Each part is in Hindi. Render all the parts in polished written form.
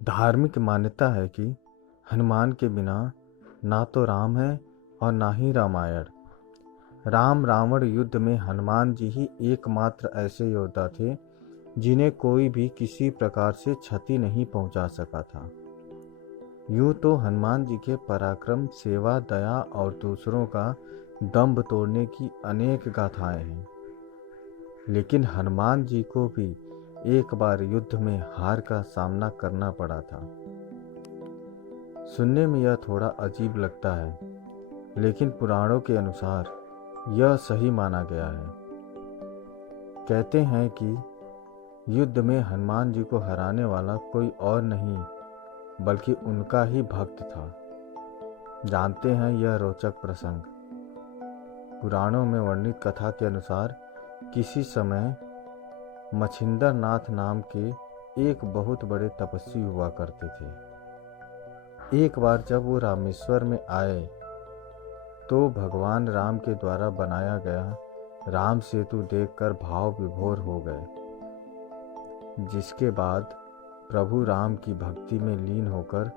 धार्मिक मान्यता है कि हनुमान के बिना ना तो राम है और ना ही रामायण। राम रावण युद्ध में हनुमान जी ही एकमात्र ऐसे योद्धा थे जिन्हें कोई भी किसी प्रकार से क्षति नहीं पहुंचा सका था। यूं तो हनुमान जी के पराक्रम, सेवा, दया और दूसरों का दंभ तोड़ने की अनेक गाथाएं हैं, लेकिन हनुमान जी को भी एक बार युद्ध में हार का सामना करना पड़ा था। सुनने में यह थोड़ा अजीब लगता है, लेकिन पुराणों के अनुसार यह सही माना गया है। कहते हैं कि युद्ध में हनुमान जी को हराने वाला कोई और नहीं बल्कि उनका ही भक्त था। जानते हैं यह रोचक प्रसंग। पुराणों में वर्णित कथा के अनुसार किसी समय मछिंदर नाथ नाम के एक बहुत बड़े तपस्वी हुआ करते थे। एक बार जब वो रामेश्वर में आए तो भगवान राम के द्वारा बनाया गया राम सेतु देखकर भाव विभोर हो गए, जिसके बाद प्रभु राम की भक्ति में लीन होकर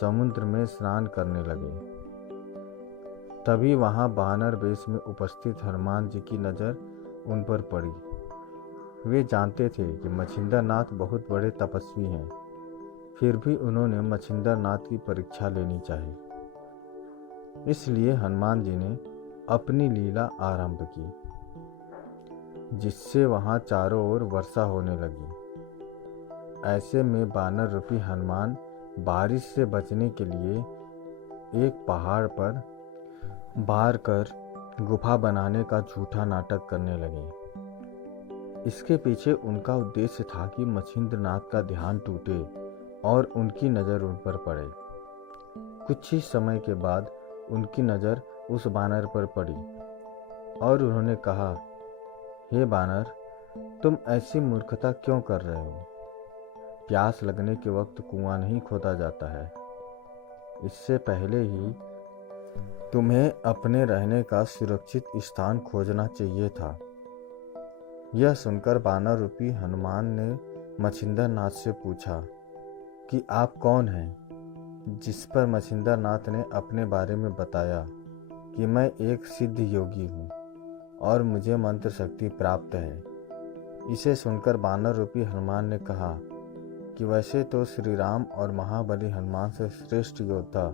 समुद्र में स्नान करने लगे। तभी वहां वानर वेश में उपस्थित हनुमान जी की नज़र उन पर पड़ी। वे जानते थे कि मछिंदर नाथ बहुत बड़े तपस्वी हैं, फिर भी उन्होंने मछिंदर नाथ की परीक्षा लेनी चाहिए। इसलिए हनुमान जी ने अपनी लीला आरंभ की, जिससे वहां चारों ओर वर्षा होने लगी। ऐसे में वानर रूपी हनुमान बारिश से बचने के लिए एक पहाड़ पर बार कर गुफा बनाने का झूठा नाटक करने लगे। इसके पीछे उनका उद्देश्य था कि मछिंद्र नाथ का ध्यान टूटे और उनकी नज़र उन पर पड़े। कुछ ही समय के बाद उनकी नज़र उस बानर पर पड़ी और उन्होंने कहा, हे बानर, तुम ऐसी मूर्खता क्यों कर रहे हो? प्यास लगने के वक्त कुआं नहीं खोदा जाता है। इससे पहले ही तुम्हें अपने रहने का सुरक्षित स्थान खोजना चाहिए था। यह सुनकर वानर रूपी हनुमान ने मछिंदर नाथ से पूछा कि आप कौन हैं? जिस पर मछिंदर नाथ ने अपने बारे में बताया कि मैं एक सिद्ध योगी हूँ और मुझे मंत्र शक्ति प्राप्त है। इसे सुनकर वानर रूपी हनुमान ने कहा कि वैसे तो श्री राम और महाबली हनुमान से श्रेष्ठ योद्धा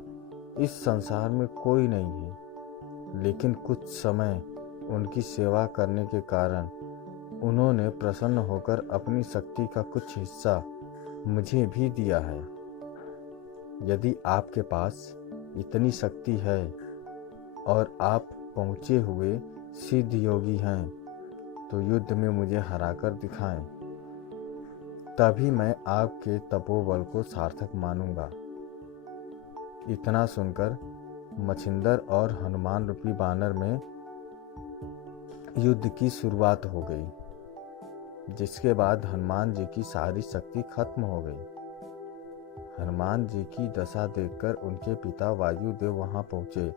इस संसार में कोई नहीं है, लेकिन कुछ समय उनकी सेवा करने के कारण उन्होंने प्रसन्न होकर अपनी शक्ति का कुछ हिस्सा मुझे भी दिया है। यदि आपके पास इतनी शक्ति है और आप पहुँचे हुए सिद्ध योगी हैं, तो युद्ध में मुझे हराकर दिखाएं, तभी मैं आपके तपोबल को सार्थक मानूंगा। इतना सुनकर मछिंदर और हनुमान रूपी बानर में युद्ध की शुरुआत हो गई, जिसके बाद हनुमान जी की सारी शक्ति खत्म हो गई। हनुमान जी की दशा देखकर उनके पिता वायुदेव वहां पहुंचे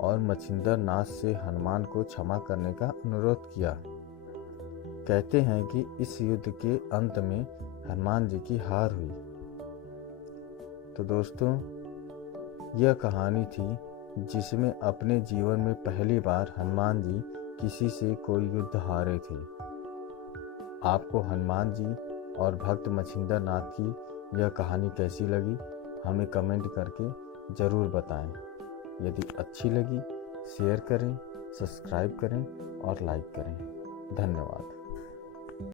और मछिंदर नाथ से हनुमान को क्षमा करने का अनुरोध किया। कहते हैं कि इस युद्ध के अंत में हनुमान जी की हार हुई। तो दोस्तों, यह कहानी थी जिसमें अपने जीवन में पहली बार हनुमान जी किसी से कोई युद्ध हारे थे। आपको हनुमान जी और भक्त मछिंदर नाथ की यह कहानी कैसी लगी, हमें कमेंट करके ज़रूर बताएं। यदि अच्छी लगी शेयर करें, सब्सक्राइब करें और लाइक करें। धन्यवाद।